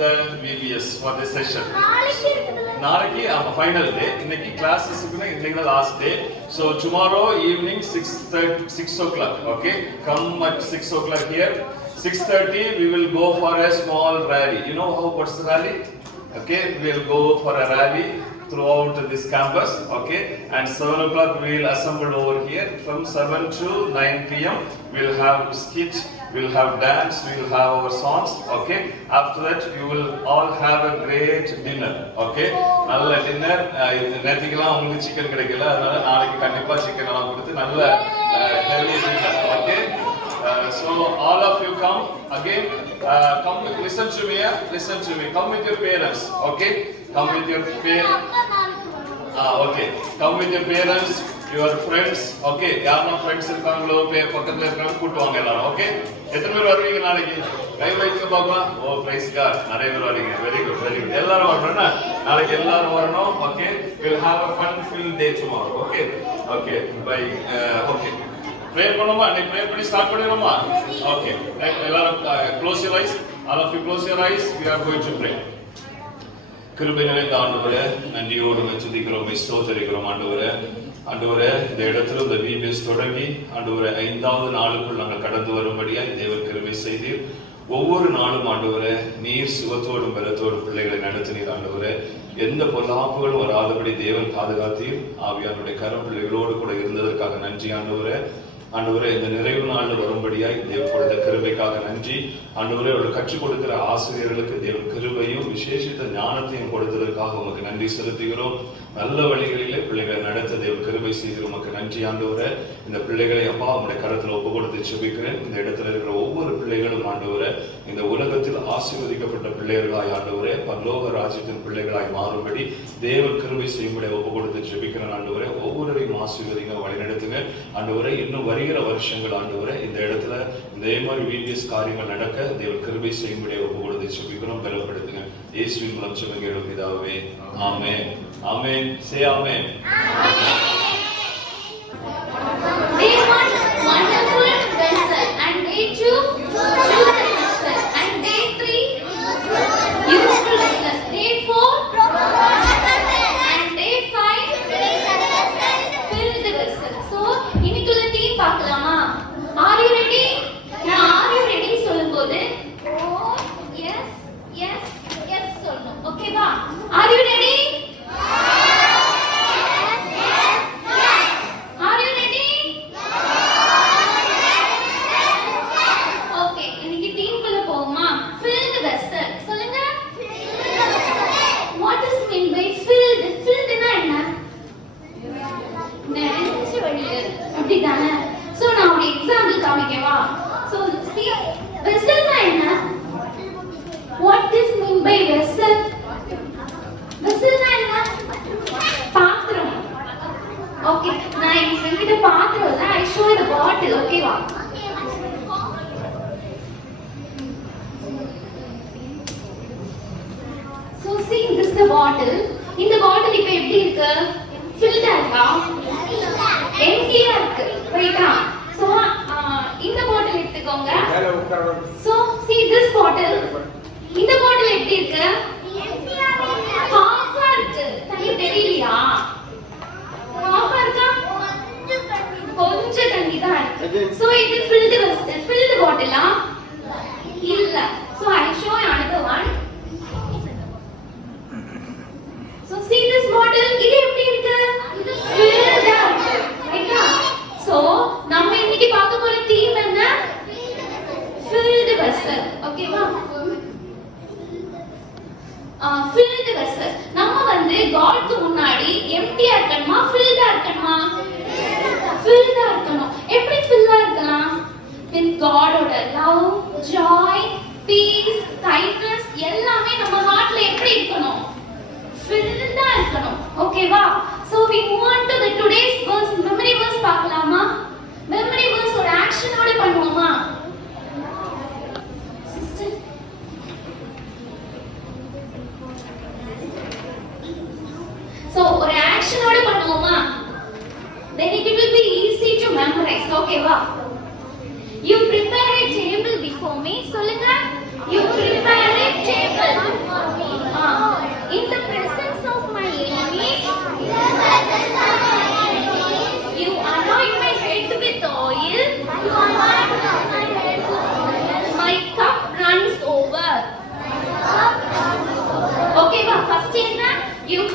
the VBS for this session. நாளைக்கு ஃபைனல் டே. இன்னைக்கு கிளாஸஸ்க்கு இன்னைக்கு தான் last day. So tomorrow evening 6 o'clock. Okay, come at 6 o'clock here. 6:30 we will go for a small rally. You know what's the rally? Okay, we will go for a rally throughout this campus. Okay, and 7 o'clock we will assemble over here. From 7 to 9 p.m. we will have skit, we will have dance, we will have our songs. Okay, after that you will all have a great dinner. Okay, நல்ல டின்னர். நேத்திக்கெல்லாம் உங்களுக்கு சிக்கன் கிடைக்கல, அதனால நாளைக்கு கண்டிப்பா சிக்கன் எல்லாம் கொடுத்து நல்ல healthy dinner. Okay, so all of you come again. Come, listen to me. Listen to me. Come with your parents. Okay, come with your parents. Okay, come with your parents, your friends. Okay, யாரா ஃப்ரெண்ட்ஸ் இருக்காங்களோ பக்கத்துல இருக்காங்க கூட்டி வாங்க எல்லாரும். ஓகே, எத்தனை பேர் வருவீங்க நாளைக்கு? கை வைக்க பாக்கலாம். ஓ பிரைஸ் காட், நிறைய பேர் வரீங்க. Very good, very good. எல்லாரும் வரணும்னா நாளைக்கு எல்லாரும் வரணும். Okay, we'll have a fun filled day tomorrow. Okay, okay, bye. Okay, pray பண்ணுமா? நீ pray பண்ணி ஸ்டார்ட் பண்ணிரோமா? Okay, எல்லாரும் close your eyes. All of you close your eyes. We are going to pray. கிருபை நிறைந்த ஆண்டவரே, நன்றியோடு துதிக்கிறோம், ஸ்தோத்திரிக்கிறோம் ஆண்டவரே. ஆண்டவரே, இந்த இடத்துல இந்த VBS தொடங்கி ஆண்டவரே 5வது நாளுக்குள் நாங்கள் கடந்து வரும்படியாய் தேவன் கிருபை செய்தீர். ஒவ்வொரு நாளும் ஆண்டவரே நீர் சுகத்தோடும் பலத்தோடும் பிள்ளைகளை நடத்தினீர் ஆண்டவரே. எந்த பொல்லாப்புகளும் வராதபடி தேவன் பாதுகாத்தீர். ஆவியானுடைய கரம் பிள்ளைகளோடு கூட இருந்ததற்காக நன்றி ஆண்டவரே. ஆண்டவரே, இந்த நிறைவு நாளில் வரும்படியாய் தேவன் கொடுத்த கிருபைக்காக நன்றி ஆண்டவரே. அவர்கள் கற்றுக் கொடுக்கிற ஆசிரியர்களுக்கு தேவன் கிருபையும் விசேஷித்த ஞானத்தையும் கொடுத்ததற்காக உமக்கு நன்றி செலுத்துகிறோம். நல்ல வழிகளிலே பிள்ளைகளை நடத்த தேவன் கிருபை செய்து உமக்கு நன்றி ஆண்டவரே. இந்த பிள்ளைகளை அப்பா உங்களுடைய கரத்தில் ஒப்பு கொடுத்து செபிக்கிறேன். இந்த இடத்துல இருக்கிற ஒவ்வொரு பிள்ளைகளும் ஆண்டவரே இந்த உலகத்தில் ஆசீர்வதிக்கப்பட்ட பிள்ளைகளாய் ஆண்டவரே பரலோக ராஜ்யத்தின் பிள்ளைகளாய் மாறும்படி தேவன் கிருபை செய்யும்படி ஒப்பு கொடுத்து செபிக்கிறேன் ஆண்டவரே. ஒவ்வொருவரையும் ஆசீர்வதிங்க, வழிநடத்துங்க ஆண்டவரே. இன்னும் வருகிற வருஷங்கள் ஆண்டவரே இந்த இடத்துல இதே மாதிரி VBS காரியங்கள் நடக்க தேவன் கிருபை செய்யும்படி ஒப்பு கொடுத்து செபிக்கிறோம், பலப்படுத்துங்க. இயேசுவின் மூலம் செபிக்கிறோம் பிதாவே, ஆமென். Amen. Say amen. Amen. Day 1, wonderful vessel, and day 2, chosen vessel, and day 3, useful vessel, day 4, and day 5, filled vessel. So, இன்னைக்குள்ள theme பார்க்கலாமா? Are you ready? நான் are you ready சொல்லும்போது oh yes yes yes சொல்லணும். ஓகேவா? Are you ready? So now ஒரு எக்ஸாம்பிள் காமிக்கவா? So see vessel னா என்ன? What does mean by vessel? Vessel னா என்ன? பாத்திரம். Okay, நான் என்கிட்ட பாத்திரம் இல்ல. I show you the bottle. Okay வா? So see this is the bottle. இந்த பாட்டில் இப்போ எப்படி இருக்கு? Filled இருக்கா? empty-ஆ இருக்கு. ரைட்டா? So இந்த பாட்டில் எடுத்துக்கோங்க. So see this bottle. இந்த பாட்டில் எப்படி இருக்கு? half-ஆ இருக்கு. தண்ணி தெரியலையா? half-ஆ இருக்கா? கொஞ்சம் தண்ணி தான் இருக்கு. So இது filled bottle-ஆ? இல்ல. So I show you another one. So see this bottle. இது எப்படி இருக்கு? filled-ஆ இருக்கு. ரைட்டா? So நம்ம இன்னைக்கு பார்க்க போற தீம் என்ன? filled vessel. ஓகேவா? filled vessel. நம்ம வந்து காட்க்கு முன்னாடி எம்ப்டியா இருக்கணுமா filled-ஆ இருக்கணுமா? filled-ஆ இருக்கணும். எப்படி fill-ஆ இருக்கலாம்? with God-ஓட love, joy, peace, kindness எல்லாமே நம்ம ஹார்ட்ல எப்படி இருக்கணும்? filled-ஆ இருக்கணும். ஓகேவா? So we move on to the today's verse. memory verse பார்க்கலாமா? memory verse ஒரு ஆக்ஷனோட பண்ணுவோமா? sister so ஒரு ஆக்ஷனோட பண்ணுவோமா? then it will be easy to memorize. ஓகேவா? you prepare a table before me. சொல்லுங்க. you prepare a table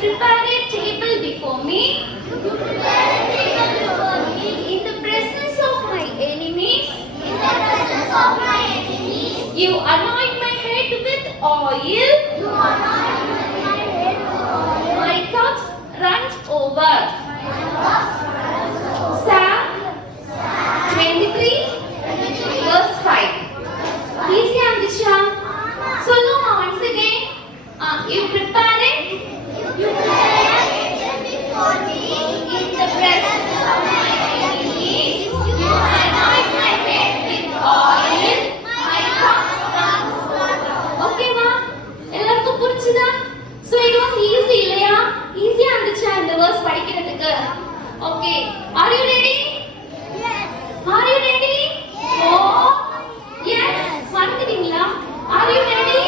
prepare a table before me. You prepare a table before me. In the presence of my enemies. In the presence of my enemies. You anoint my head with oil. You anoint my head with oil. My cups runs over. My cups runs over. Psalm 23 verse 5. Easy Andisha. சொல்லுமா once again. You prepare it. You prepare it before me. In the presence of my enemies. You anoint my head with oil. My cups runs over. Okay ma? எல்லாருக்கும் புரிஞ்சுதா? So it was easy இல்லையா? Easy இருந்துச்சா இந்த verse படிக்கிறதுக்கு? Okay. Are you ready? Yes. Are you ready? Yes. Oh. Yes. வந்துட்டீங்களா? Are you ready?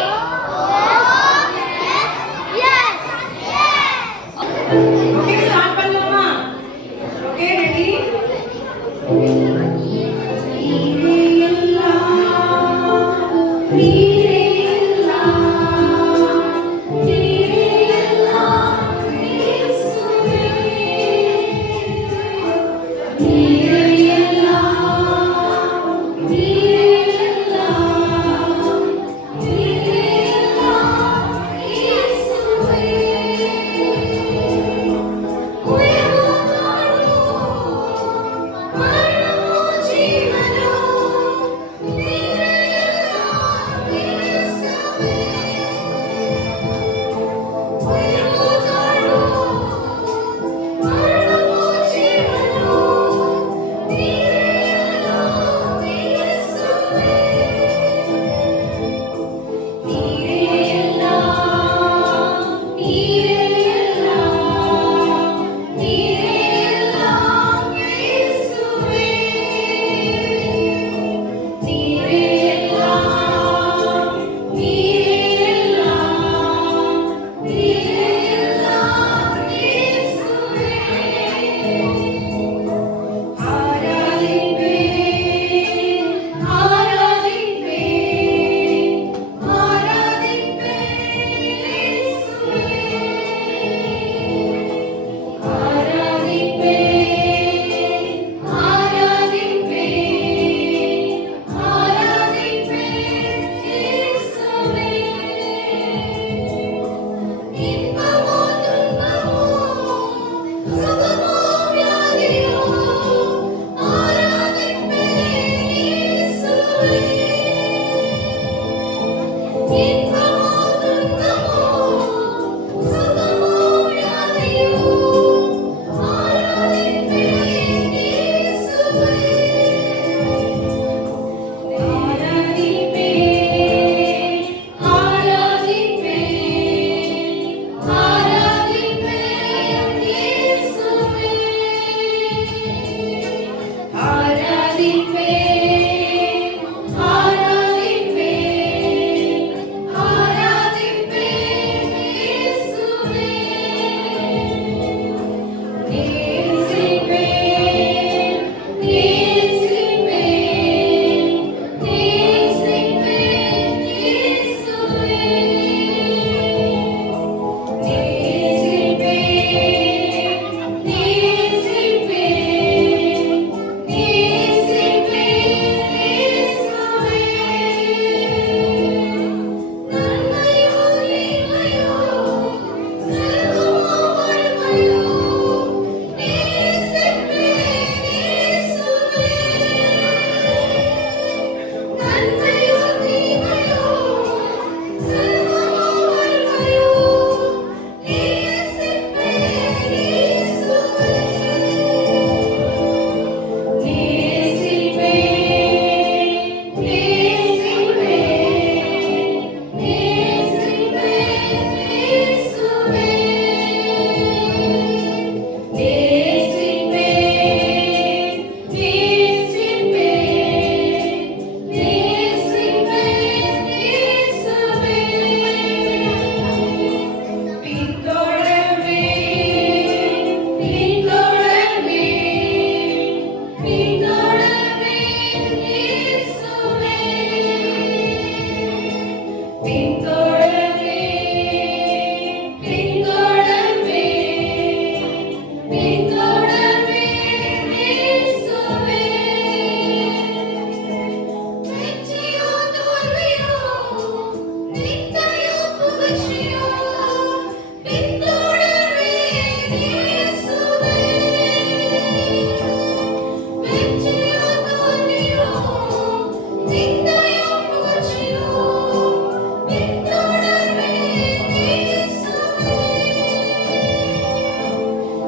Okay, start பண்ணலாமா? Okay, ready?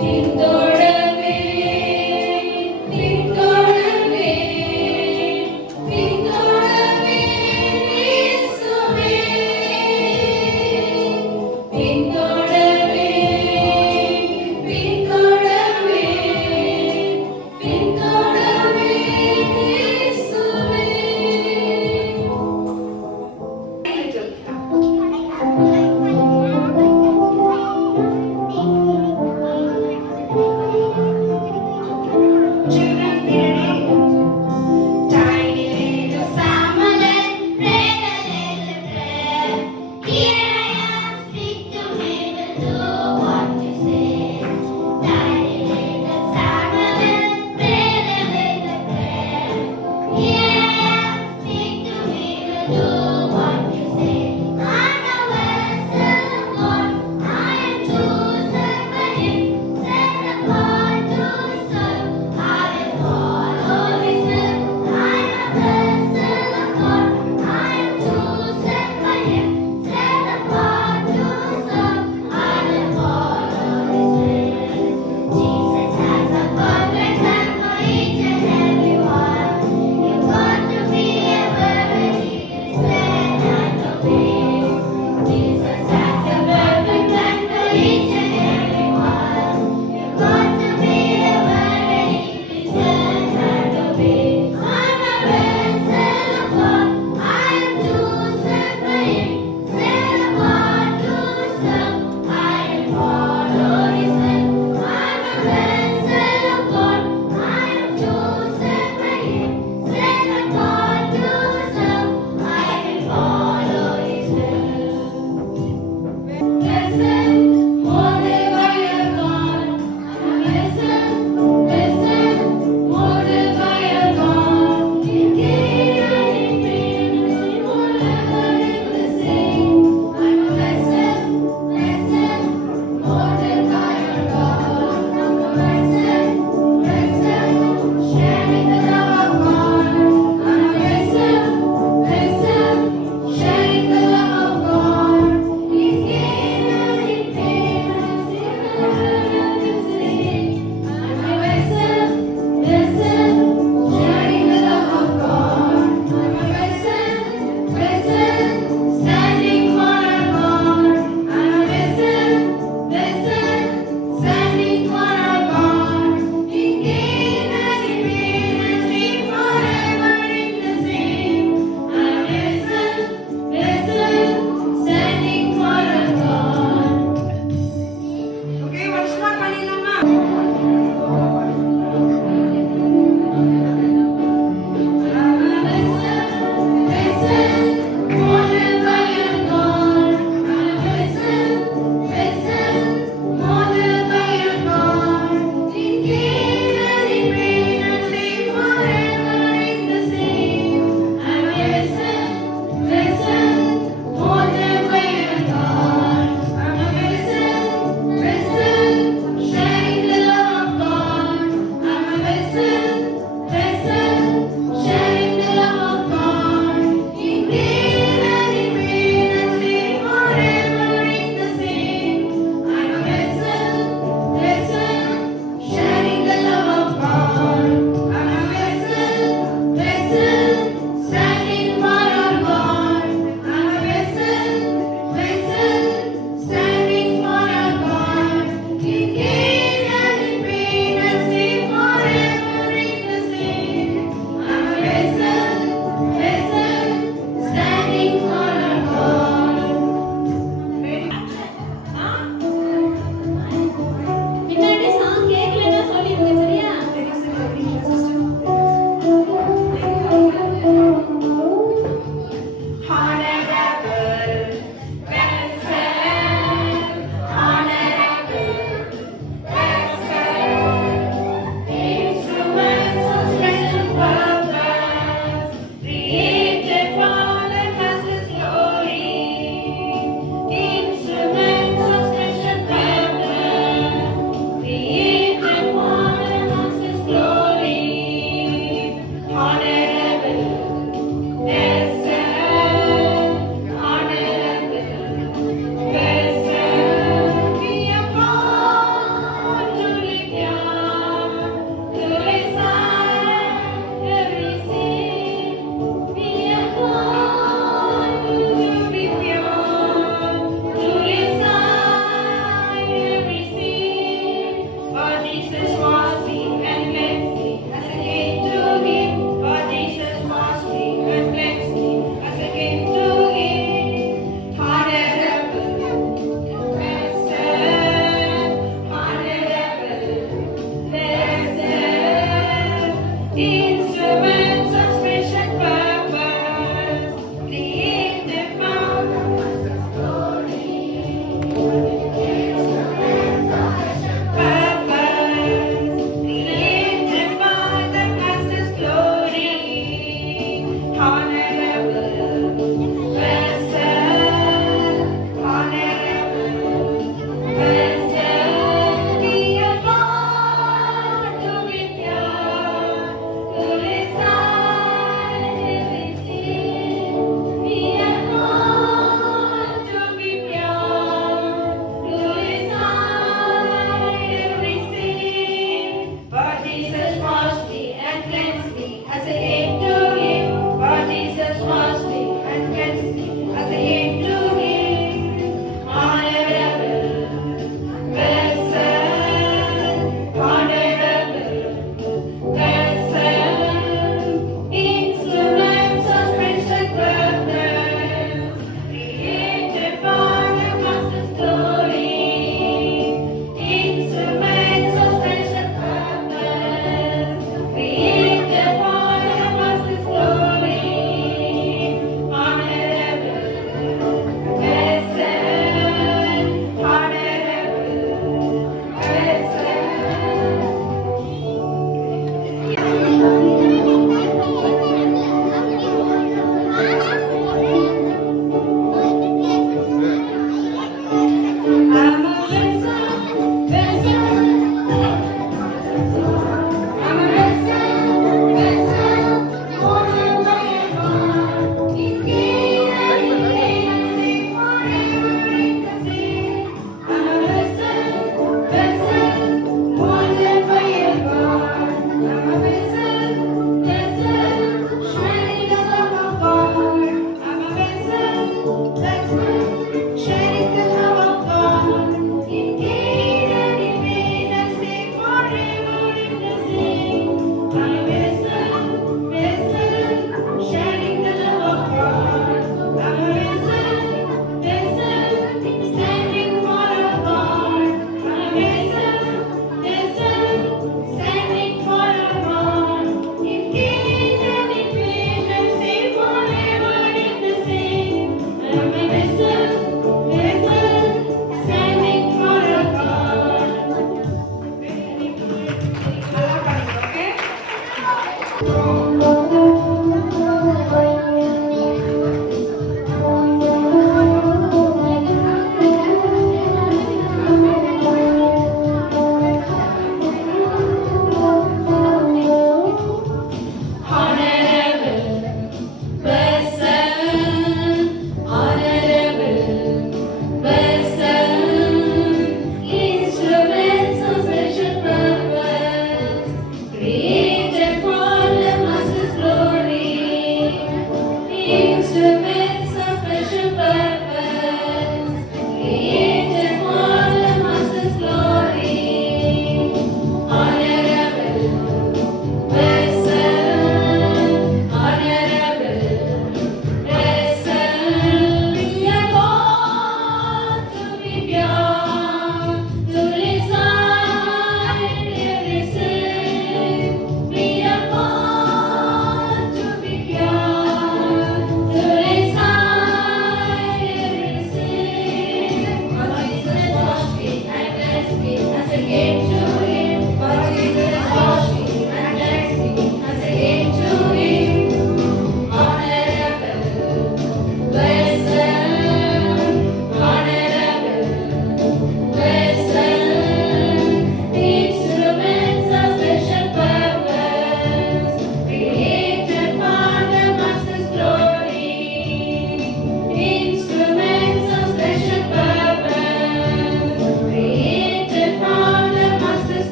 பின்தொடர்வே பின்தொடர்வே பின்தொடர்வே இயேசுவே பின்தொடர்வே பின்தொடர்வே பின்தொடர்வே இயேசுவே.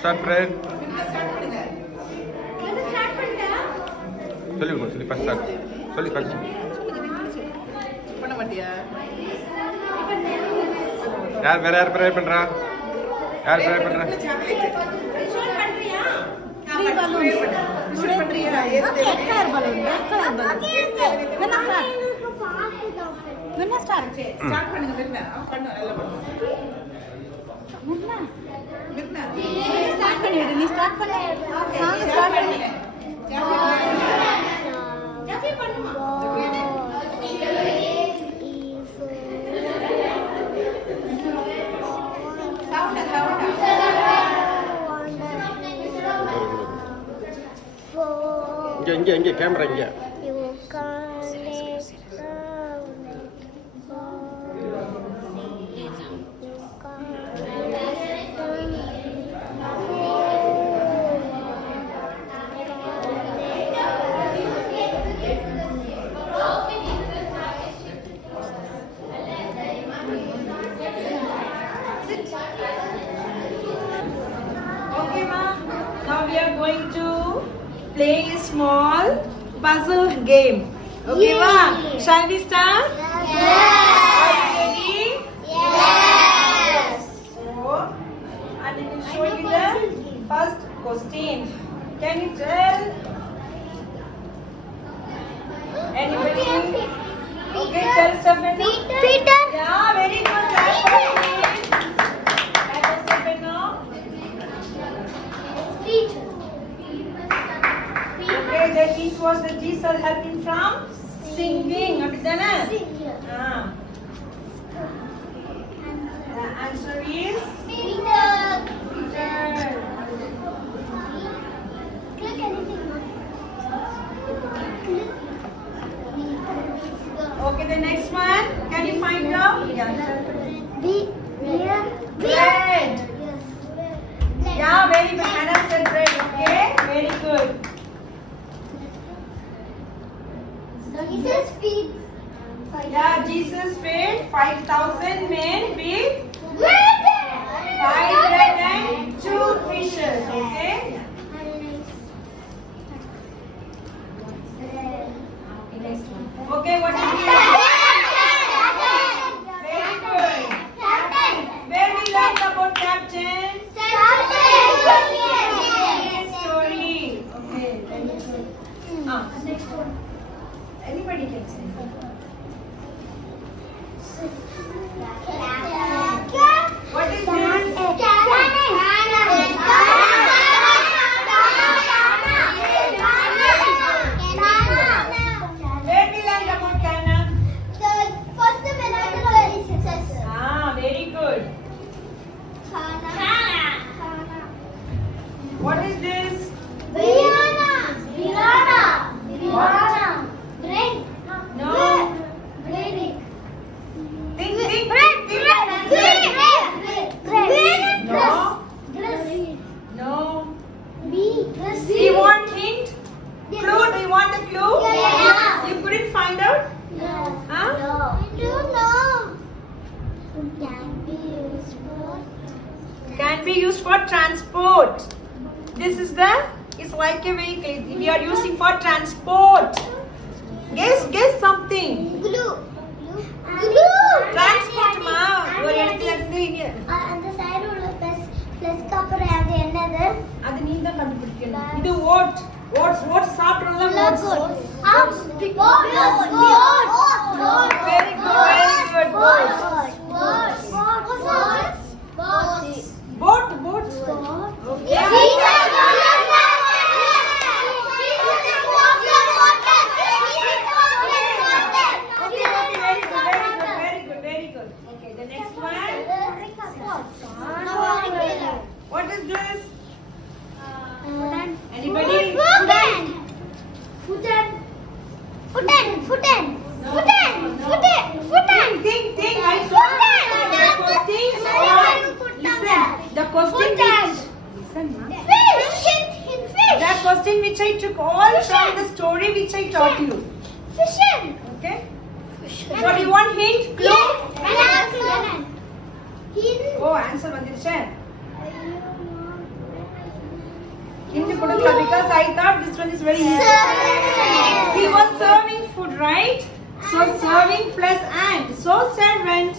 Start prayer. சொல்லி கொடுங்க, சொல்லி ஃபர்ஸ்ட் ஸ்டார்ட். சொல்லி ஃபர்ஸ்ட். பண்ண மாட்டியா? யார் வேற யார் பிரேயர் பண்றா? யார் பிரேயர் பண்றா? விஷுவல் பண்றியா? விஷுவல் பண்றியா? Red colour balloon, red colour balloon. என்ன ஸ்டார்ட்? ஸ்டார்ட் பண்ணுங்க மிர்னா. பண்ணு எல்லாம் பண்ணு. மிர்னா. மிர்னா. ஸ்டார்ட் பண்ணிடு. நீ ஸ்டார்ட் பண்ணு. சாங் ஸ்டார்ட் பண்ணு. ஜாஃபி பண்ணுமா? இங்க கேமரா இங்க. Okay, ma. Now we are going to play a small puzzle game. Okay, ma. Shall we start? Are you ready? So, I will show you the first question. Can you tell? Anybody? Okay, tell Stephanie. Peter. Yeah, very good. Clap for him. That was Stephanie. Okay, the hint was the G's are helping from singing. Abhidana? Ah. The answer is Peter. Okay, the next one. Can you find out? Yeah. Bread. Yeah, very good. Hannah said bread. Okay, very good. Jesus feeds. Yeah, Jesus fed 5,000 men with Bread. 5 bread and 2 fishes. Okay. Okay, what is it? Very good. Where we learned about captain? Story. Okay. Next one. Anybody can say. What is this? Where we learned about Cana? Ah, very good. What is this? No. Think. No. Do you want hint? Clue? Do you want a clue? Yeah. You couldn't find out? Huh? Can be used for transport. This is it's like a vehicle. We are using for transport. Guess something. Transport ma. ஒரு இடத்துல இருந்து இங்க. அது நீ தான் கண்டுபிடிக்கணும். இது oats சாப்பிடுறோம்ல oats. Very good. Boat. Okay. Very good. Okay, the next one. What is this? Anybody? Think. I saw the question. Listen, ma. That question which I took all from the story which I taught you. Okay? So do you want hint? Clue? Oh, answer vandirucha. Hindi kudukla because I thought this one is very easy. He was serving food, right? So serving plus and. So servant.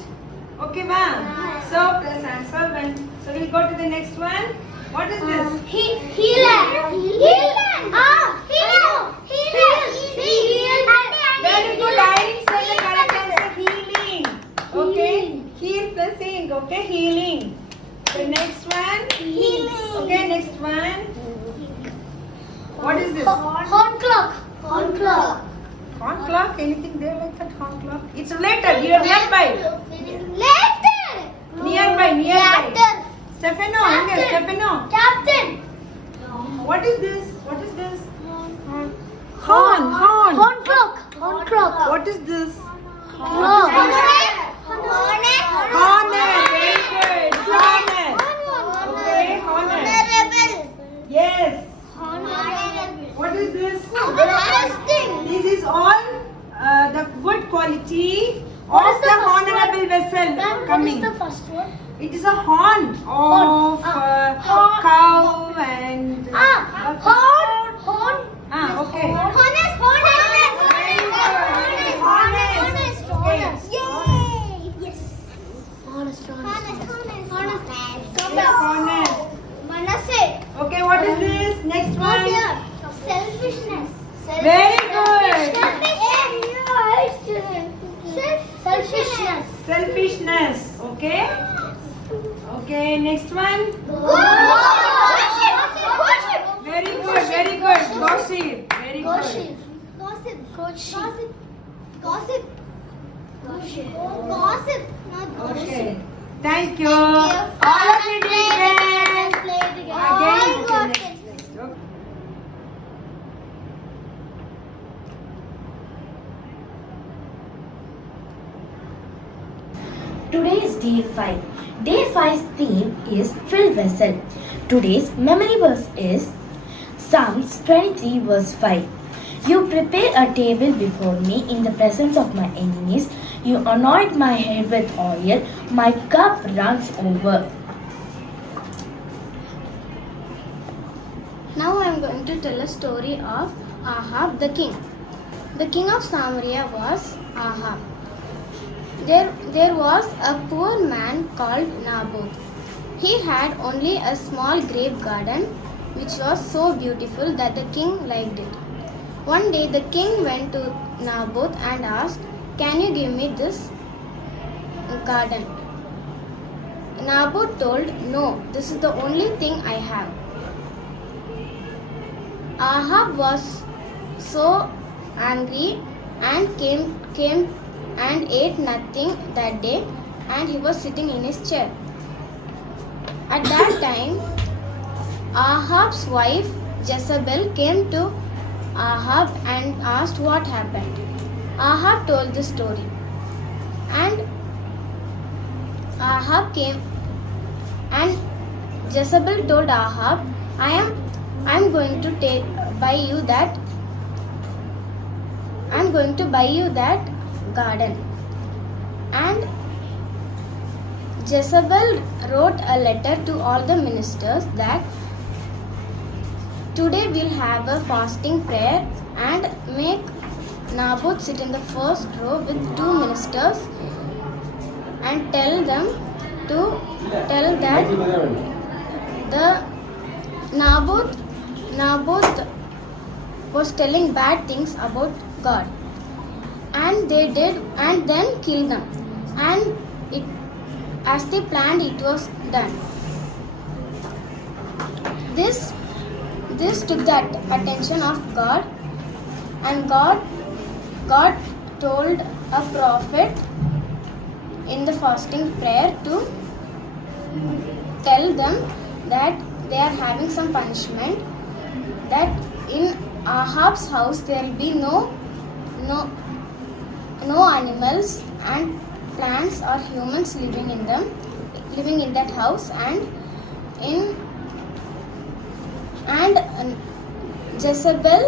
Okay, ma'am. Serve plus and servant. So we'll go to the next one. What is this? Healer. Very good. I said the correct answer. Healing. Okay. Heal plus ing. Okay. Healing. The next one. Healing. Okay. Next one. What is this? Horn clock. Horn clock? Anything there like that? Horn clock? It's related. You are nearby. Later. Nearby. Captain. Stefano. Yes, Stefano. Captain. What is this? Horn. Horn clock. What is this? Hornet. Hornet. Very good. Hornet. Okay, hornet. Honorable. Yes. Honorable. What is this? Interesting. This is all the good quality of the honorable vessel coming. What is the first one? It is a horn of cow and Horn. okay. Honest. Okay. Yay. Yes. Honest. Yes, honest. Manasseh. Okay, what is this? Next one. Selfishness. Very good. Selfishness. Selfishness. Okay. Okay, next one. Very good. Gossip. Very good. Gossip. Okay. Thank you. All of you did well. Again, okay, next. Okay. Today is day 5. Day 5's theme is filled vessel. Today's memory verse is Psalms 23 verse 5. You prepare a table before me in the presence of my enemies. You anoint my head with oil. My cup runs over. Now I am going to tell a story of Ahab the king. The king of Samaria was Ahab. There was a poor man called Naboth. He had only a small grape garden which was so beautiful that the king liked it. One day the king went to Naboth and asked, "Can you give me this garden?" Naboth told, "No, this is the only thing I have." Ahab was so angry and came and ate nothing that day, and he was sitting in his chair. At that time, Ahab's wife Jezebel came to Ahab and asked what happened. Ahab told the story, and Ahab came and Jezebel told Ahab, I am going to buy you that garden. And Jezebel wrote a letter to all the ministers that today we'll have a fasting prayer and make Naboth sit in the first row with 2 ministers and tell that the Naboth was telling bad things about God. And they did, and then kill them. And as they planned, it was done. This took the attention of God, and God told a prophet in the fasting prayer to tell them that they are having some punishment, that in Ahab's house there will be no animals and plants or humans living in that house, and Jezebel,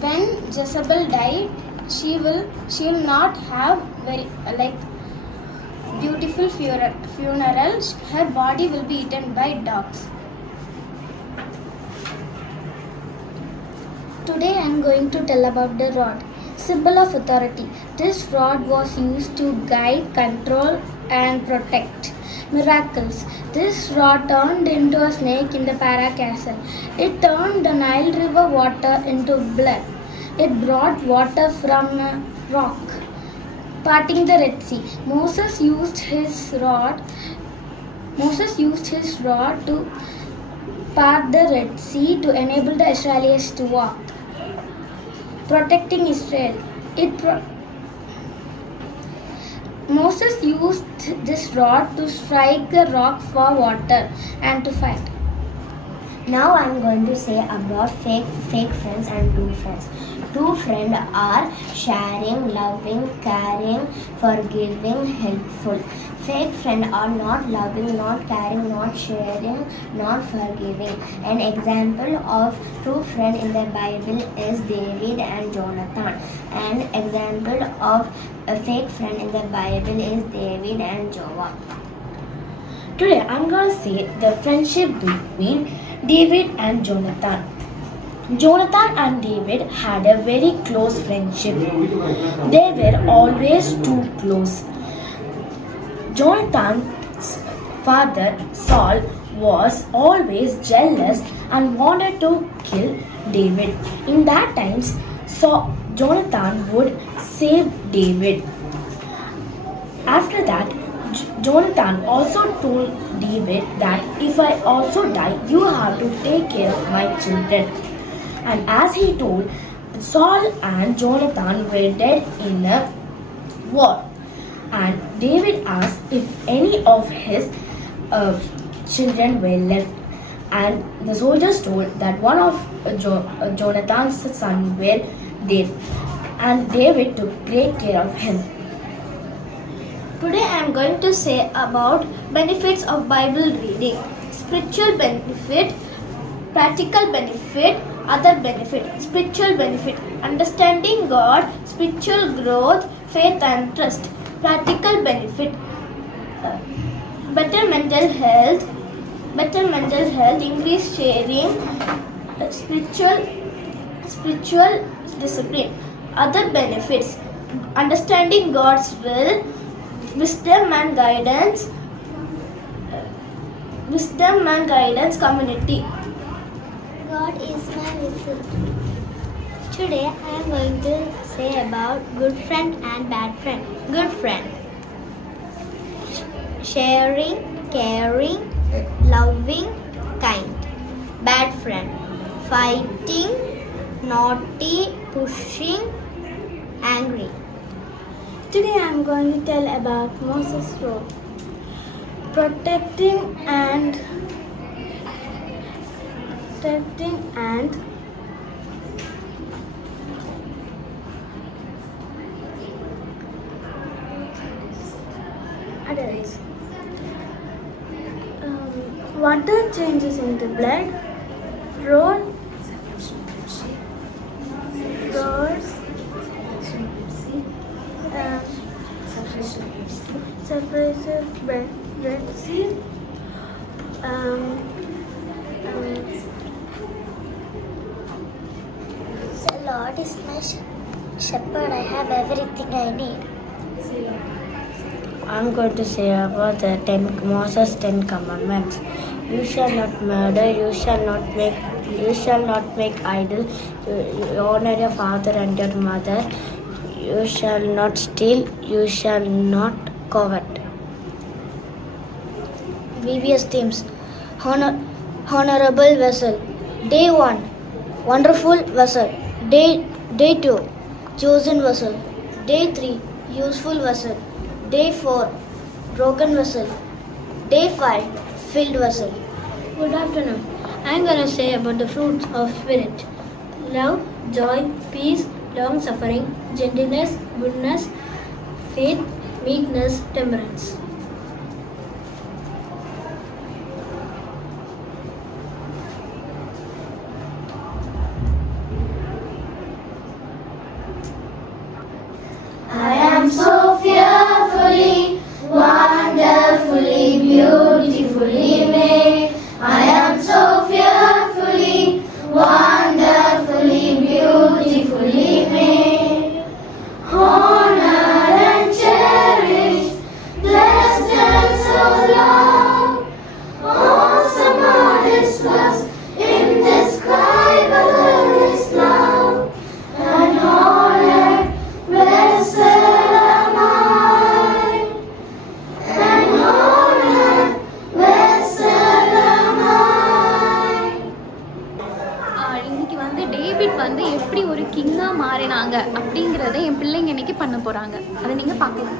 when Jezebel died, she will not have very beautiful funeral. Her body will be eaten by dogs. Today I am going to tell about the rod, symbol of authority. This rod was used to guide, control, and protect. Miracles. This rod turned into a snake in the Para castle. It turned the Nile River water into blood. It brought water from a rock, parting the Red Sea. Moses used his rod to part the Red Sea to enable the Israelites to walk. Protecting Israel. Moses used this rod to strike the rock for water and to fight. Now I'm going to say about fake friends and true friends. True friends are sharing, loving, caring, forgiving, helpful. Fake friends are not loving, not caring, not sharing, not forgiving. An example of true friend in the Bible is David and Jonathan. An example of a fake friend in the Bible is David and Joab. Today I'm going to say the friendship between David and Jonathan. Jonathan and David had a very close friendship. They were always too close. Jonathan's father Saul was always jealous and wanted to kill David. In that times, Jonathan would save David. After that, Jonathan also told David that if I also die, you have to take care of my children. And as he told, Saul and Jonathan were dead in a war. And David asked if any of his children were left. And the soldiers told that one of Jonathan's sons were dead. And David took great care of him. Today I am going to say about benefits of Bible reading. Spiritual benefit, practical benefit, other benefit. Spiritual benefit, understanding God, spiritual growth, faith and trust. Practical benefit, better mental health, increased sharing, spiritual discipline. Other benefits, understanding God's will, wisdom and guidance, community. God is my refuge. Today I am going to say about good friend and bad friend. Good friend. Sharing, caring, loving, kind. Bad friend. Fighting, naughty, pushing, angry. Today I am going to tell about Moses' role. Protecting and adults. Water changes into blood. Road separated Red Sea. The Lord is my shepherd. I have everything I need. I'm going to say about the Moses' 10 commandments. You shall not murder, you shall not make idols, you honor your father and your mother, you shall not steal, you shall not covet. VBS themes. Honorable vessel. Day 1, wonderful vessel. Day 2, chosen vessel. Day 3, useful vessel. Day 4, broken vessel. Day 5, filled vessel. Good afternoon. I am going to say about the fruits of spirit. Love, joy, peace, long suffering, gentleness, goodness, faith, meekness, temperance. I am so fearfully, wonderfully, beautifully made. I am so fearfully, wonderfully, beautifully போகிறாங்க. அதை நீங்கள் பார்க்கலாம்.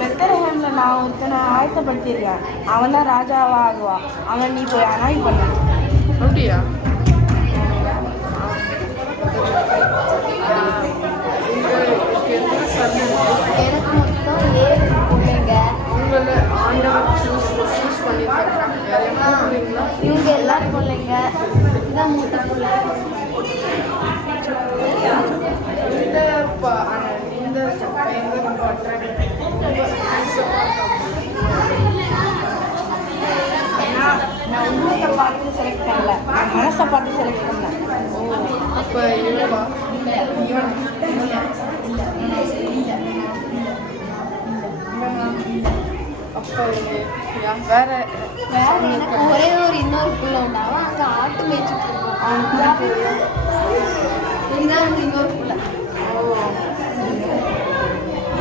பெத்தலஹேம்ல நான் ஒருத்தனை ஆயத்தப்படுத்தியிருக்கேன். அவன் தான் ராஜாவா ஆகுவான். அவன் நீ போய் அனாய் பண்ண. அப்படியா? எனக்கு மொத்தம் 7 பிள்ளைங்க. உங்களை ஆண்டவர் சூஸ் பண்ணியிருக்காங்க. வேற என்ன பிள்ளைங்களா? இவங்க எல்லாரும் பிள்ளைங்க. இதான் மூத்த பிள்ளை. இந்த பையன் ரொம்ப attractive. நான் உருவத்தை பார்த்து செலக்ட் பண்ணல, நான் மனசை பார்த்து செலக்ட் பண்ணேன். அப்போ இவளா? அப்போ வேற எனக்கு ஒரே ஒரு இன்னொரு பிள்ளை உண்டாவும் அங்கே ஆட்டு மேய்ச்சிட்டு இருக்கோம். அவனுக்கு இதுதான் வந்து இன்னொரு பிள்ளை.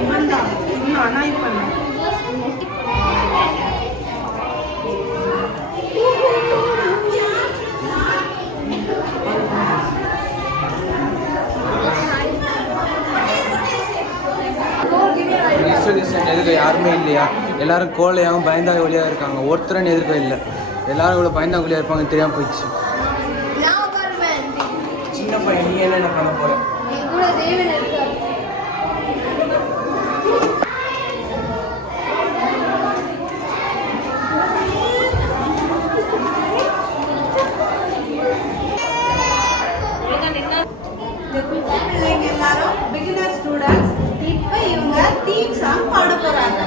இவன் தான் இன்னும் அனாய் பண்ணேன். எதிர்க்க யாருமே இல்லையா? எல்லாரும் கோழையாகவும் பயந்தாங்கொழியாக இருக்காங்க. ஒருத்தரன் எதிர்க்க இல்லை. எல்லாரும் இவ்வளோ பயந்தாங்கொழியாக இருப்பாங்கன்னு தெரியாமல் போயிடுச்சு. நான் உட்காருவேன். சின்ன பையன் நீ என்ன பண்ண போற? என் கூட தேவன் இருக்காரு. பிள்ளைங்க எல்லாரும் பிகினர் ஸ்டூடெண்ட்ஸ். இப்போ இவங்க தீம் சாங் பாட போறாங்க.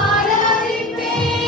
ஆராதிப்பேன்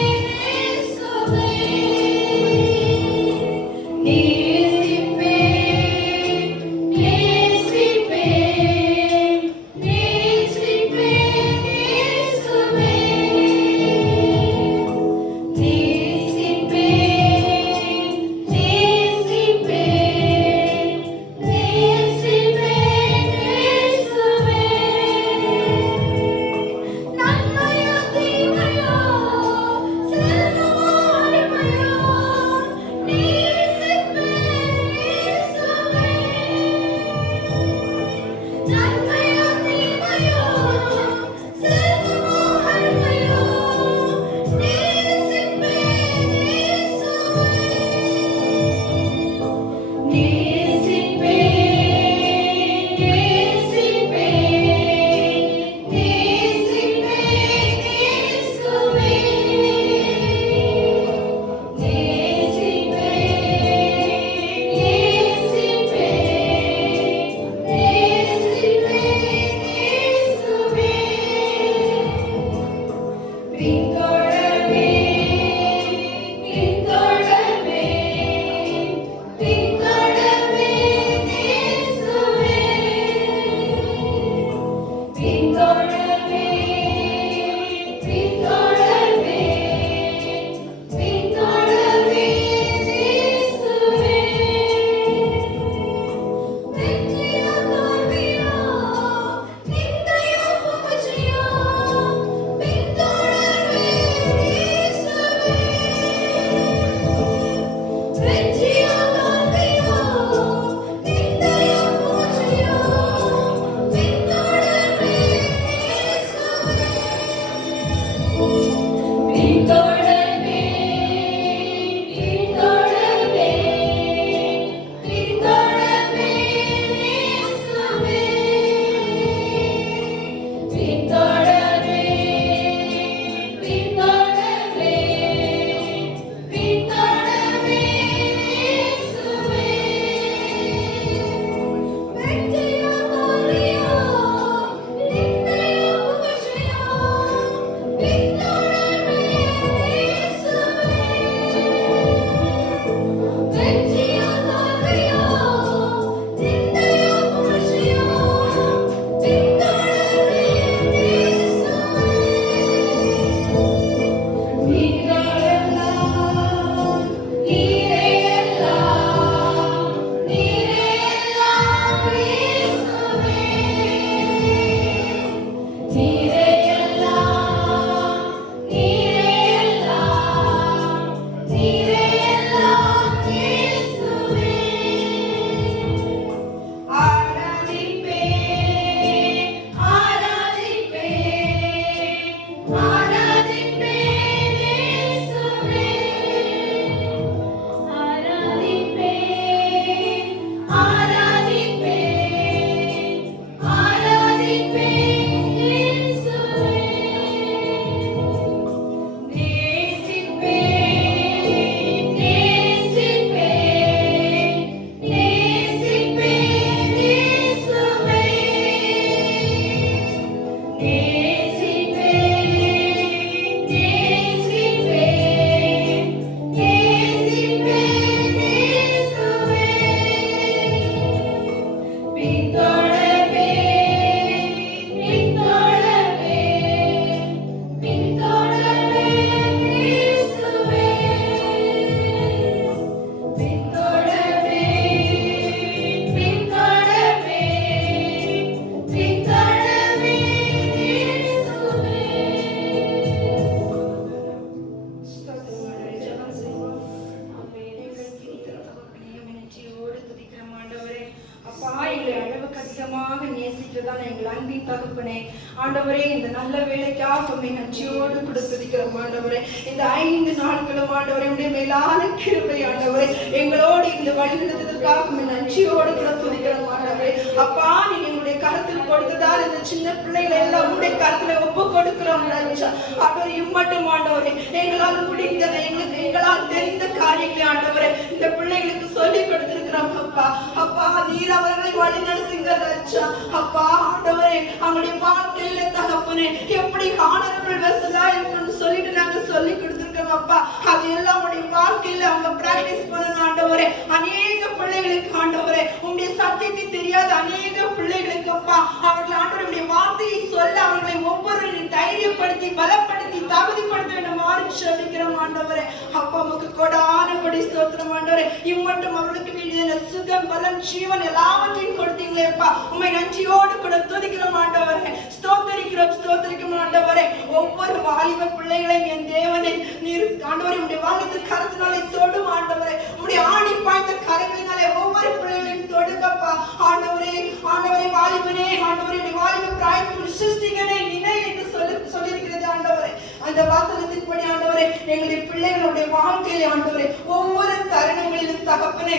தகப்பனே. ஆண்டவரே, இந்த நல்ல வேலைக்காக உம்மை நன்றியோடு கொடுத்திருக்கிறோம் ஆண்டவரே. இந்த 5 நாட்களும் ஆண்டவரே உம்முடைய மேலான கிருபை ஆண்டவரே எங்களோடு இந்த வழிநடத்துவதற்காக உம்மை நன்றியோடு கொடுத்திருக்கிறோம் ஆண்டவரே. அப்பா, நீங்க எங்களுடைய கரத்தில் கொடுத்ததால் இந்த சின்ன பிள்ளைகளை எல்லாம் உங்களுடைய கரத்துல ஒப்பு கொடுக்கிறோம் ராஜா. ஆண்டவரே, இம்மட்டும் ஆண்டவரே எங்களால் முடிந்ததை எங்களால் தெரிந்த காரியங்களை ஆண்டவரே இந்த பிள்ளைகளுக்கு சொல்லி கொடுத்திருக்கிறோம் அப்பா. அப்பா, நீர் அவர்களை வழி நடத்துங்க ராஜா. அப்பா ஆண்டவரே, அவங்களுடைய வாழ்க்கையில தகப்பனே எப்படி ஹானரபிள் வெசலா இருக்கணும்னு சொல்லிட்டு நாங்க சொல்லி கொடுத்திருக்கோம் அப்பா. அது எல்லாம் உடைய வாழ்க்கையில அவங்க பிராக்டிஸ் பண்ணணும் ஆண்டவரே. அநேக பிள்ளைகளுக்கு ஆண்டவரே உங்களுடைய சத்தியத்தை தெரியாத அநேக பிள்ளைகளுக்கு அப்பா அவர்கள் ஆண்டவருடைய வார்த்தையை சொல்ல அவர்களை ஒவ்வொருவரையும் தைரியப்படுத்தி பலப்படுத்தி தகுதிப்படுத்த வேண்டும் சொல்லிக்கிறோம் ஆண்டவரே. அப்பா, உமக்கு கொடானபடி ஸ்தோத்திரம் ஆண்டவரே. இம்மட்டும் அவர்களுக்கு வேண்டிய சுகம் பலம் ஜீவன் எல்லாவற்றையும் கொடுத்தீங்களே அப்பா. உம்மை நன்றியோடு கூட துதிக்கிறோம் ஆண்டவரே. ஸ்தோத்திரிக்கிறோம் ஆண்டவரே. ஒவ்வொரு வாலிப பிள்ளைகளையும் என் தேவனே நீர் ஆண்டவரே உம்முடைய வாலிப கரத்தினாலே தொடும் ஆண்டவரே. உம்முடைய ஆணி பாய்ந்த கரங்களினாலே ஒவ்வொரு பிள்ளைகளையும் தொடுங்கப்பா ஆண்டவரே. ஆண்டவரே, வாலிபனே ஆண்டவரே வாலிப பிராயத்தில் சிருஷ்டிகனே நினை என்று சொல்லியிருக்கிறது ஆண்டவரே. அந்த வாசகத்தின்படி ஆண்டவரே எங்களுடைய பிள்ளைகளுடைய வாழ்க்கையிலே ஆண்டவரே ஒவ்வொரு தருணங்களிலும் தகப்பனே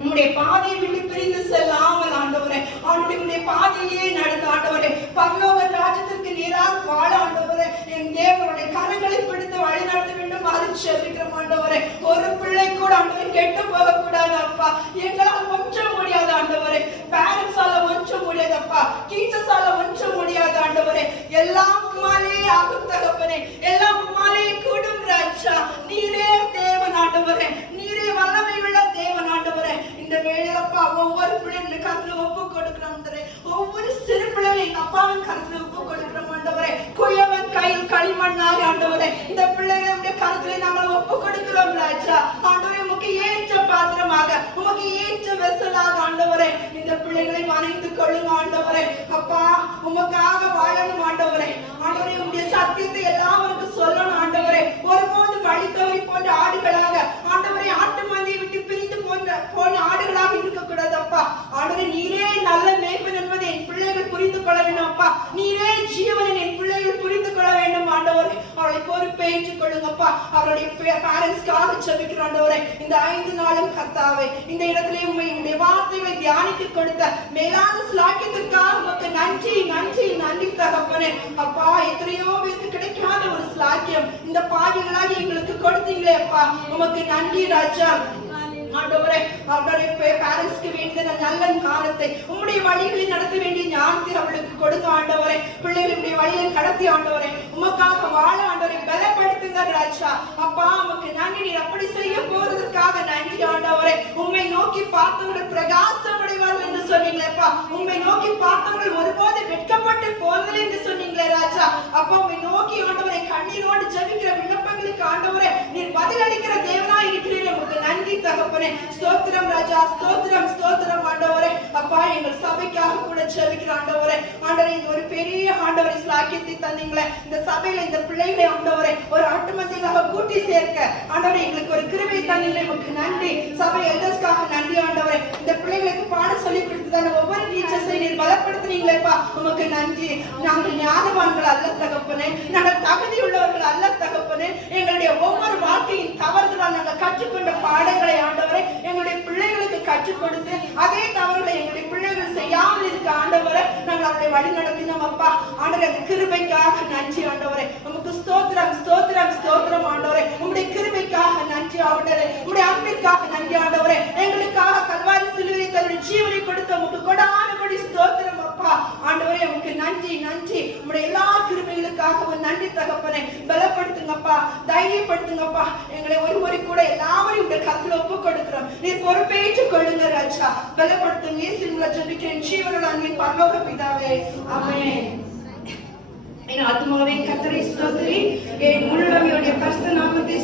உம்முடைய பாதையை விட்டு பிரிந்து செல்லாமல் ஆண்டவரே ஆண்டவருடைய பாதையே நடந்த ஆண்டவரே பரலோக ராஜ்யத்திற்கு நேராக வாழ ஆண்டவரே என் தேவனுடைய கரங்களை பிடித்து வழி நடத்த வேண்டும் அறிவிக்கிறோம் ஆண்டவரே. ஒரு பிள்ளை கூட ஆண்டவரை கெட்டு போக கூடாது அப்பா. எங்களால் ஒன்றும் முடியாது ஆண்டவரே. பேரண்ட்ஸால ஒன்றும் முடியாது அப்பா. டீச்சர்ஸால ஒன்றும் முடியாது ஆண்டவரே. எல்லாம் உம்மாலே ஆகும் தகப்பனே. எல்லாம் உம்மாலே கூடும் ராஜா. நீரே தேவன் ஆண்டவரே. நீரே வல்லமை உள்ள தேவன் ஆண்டவரே. இந்த வேலையப்பா ஒவ்வொரு பிள்ளைகளுக்கு கருத்துல ஒப்பு கொடுக்கிறோம் ஆண்டவரே. ஒவ்வொரு சிறு பிள்ளைகளை அப்பாவின் கருத்துல ஒப்பு கொடுக்கிறோம் ஆண்டவரே. குயவன் கையில் களிமண்ணாக ஆண்டவரே இந்த பிள்ளைகளுடைய கருத்துல நாங்கள் ஒப்பு கொடுக்கிறோம் ராஜா. ஆண்டவரே, உமக்கு ஏற்ற பாத்திரமாக உமக்கு ஏற்ற வெசலாக ஆண்டவரே இந்த பிள்ளைகளை மறைந்து கொள்ளுங்க ஆண்டவரே. அப்பா, உமக்காக வாழணும் ஆண்டவரே. ஆண்டவரே, உங்களுடைய சத்தியத்தை எல்லாருக்கும் சொல்லணும் ஆண்டவரே. ஒருபோது வழி தவறி போன்ற ஆடுகளாக ஆண்டவரே ஆட்டு மந்தையை விட்டு பிரிந்து போன ஆடுகளாக இருக்கக்கூடாது அப்பா. ஆண்டவரே, நீரே நல்ல மேய்ப்பன் என்பதை என் பிள்ளைகள் புரிந்து கொள்ள வேண்டும் அப்பா. நீரே ஜீவன் என் பிள்ளைகள் புரிந்து கொள்ள வேண்டும் ஆண்டவரே. அவளை பொறுப்பேற்றுக் கொள்ளுங்கப்பா. அவருடைய பேரண்ட்ஸ்க்காக ஜெபிக்கிறோம் ஆண்டவரே. இந்த 5 நாளும் கர்த்தாவே இந்த இடத்திலே உம்முடைய வார்த்தைகளை தியானிக்க கொடுத்த மேலான ஸ்லாக்கியத்திற்காக உமக்கு நன்றி நன்றி நன்றி தகப்பனே. அப்பா, எத்தனையோ பேருக்கு கிடைக்காத ஒரு ஸ்லாக்கியம் இந்த பாவிகளாக எங்களுக்கு கொடுத்தீங்களே அப்பா. உமக்கு நன்றி ராஜா. ஆண்டவரே, அவருடைய பேரண்ட்ஸ்க்கு வேண்டிய நல்ல ஞானத்தை உம்முடைய வழிகளில் நடத்த வேண்டிய ஞானத்தை அவளுக்கு கொடுங்க ஆண்டவரே. பிள்ளைகளுடைய வழியை கடத்தி ஆண்டவரே உமக்காக வாழ ஆண்டவரை பலப்படுத்துங்க ராஜா. அப்பா, உமக்கு நன்றி. நீர் அப்படி செய்ய போறதற்காக நன்றி ஆண்டவரே. உம்மை நோக்கி பார்த்தவர்கள் பிரகாசம் அடைவார்கள் என்று சொன்னீங்களேப்பா. உம்மை நோக்கி பார்த்தவர்கள் ஒருபோது வெட்கப்பட்டு போவதில்லை என்று சொன்னீங்களே ராஜா. அப்பா, உம்மை நோக்கி ஆண்டவரை கண்ணீரோடு ஜெபிக்கிற விண்ணப்பங்களுக்கு ஆண்டவரே நீர் பதில் அளிக்கிற தேவனாய் இருக்கிறீர். உமக்கு நன்றி தகப்பனே. ஸ்தோத்திரம் ராஜா. ஸ்தோத்திரம் ஆண்டவரே. அப்பா, எங்கள் சபைக்காக கூட ஜெபிக்கிற ஆண்டவரே. ஆண்டவரே, இந்த ஒரு பெரிய ஆண்டவரை ஸ்லாக்கியத்தை தந்தீங்களே. இந்த சபையில இந்த பிள்ளைகளை ஆண்டவரே ஒரு ஆட்டுமந்தைகளாக கூட்டி சேர்க்க ஆண்டவரே எங்களுக்கு ஒரு கிருபை தந்தீங்களே. உமக்கு நன்றி. சபை எல்டர்ஸ்க்காக நன்றி ஆண்டவரே. இந்த பிள்ளைகளுக்கு பாடம் சொல்லி கொடுத்ததான ஒவ்வொரு டீச்சர்ஸை நீர் பலப்படுத்துறீங்களேப்பா. உமக்கு நன்றி. நாங்கள் ஞானவான்கள் அல்ல தகப்பனே. நாங்கள் தகுதி உள்ளவர்கள் அல்ல தகப்பனே. எங்களுடைய ஒவ்வொரு வாழ்க்கையின் தவறுகளால் நாங்கள் கற்றுக்கொண்ட பாடங்களை ஆண்டவரே எங்களுடைய பிள்ளைகளுக்கு கற்றுக் கொடுத்து அதே தவறுகளை எங்களுடைய பிள்ளைகள் செய்யாமல் இருக்க ஆண்டவரே நாங்கள் அவர்களை வழி நடத்தினோம் அப்பா. ஆண்டவரே, அந்த கிருபைக்காக நன்றி ஆண்டவரே. உமக்கு ஸ்தோத்திரம் ஆண்டவரே. உங்களுடைய கிருபைக்காக நன்றி ஆண்டவரே. உங்களுடைய அன்பிற்காக நன்றி ஆண்டவரே. எங்களுக்காக கல்வாரி சிலுவையில் தன்னுடைய ஜீவனை கொடுத்த உமக்கு கொடானபடி ஸ்தோத்திரம் அப்பா. ஆண்டவரே, உமக்கு நன்றி. உங்களுடைய எல்லா கிருபைகளுக்காக நன்றி தகப்பனே. பலப்படுத்துங்கப்பா, தைரியப்படுத்துங்கப்பா. எங்களை ஒருமுறை கூட எல்லாரையும் உடைய கருத்துல ஒப்பு கொடுக்கிறோம். நீர் பொறுப்பேற்றுக் கொள்ளுங்க ராஜா. பலப்படுத்துங்க. இயேசுவின் ஜெபிக்கிறேன் ஜீவனுள்ள அன்பின் பரலோக பிதாவே, ஆமென். என் ஆத்துமாவே கர்த்தரை ஸ்தோத்திரி. என் உள்ளமையுடைய பரிசுத்த நாமத்தை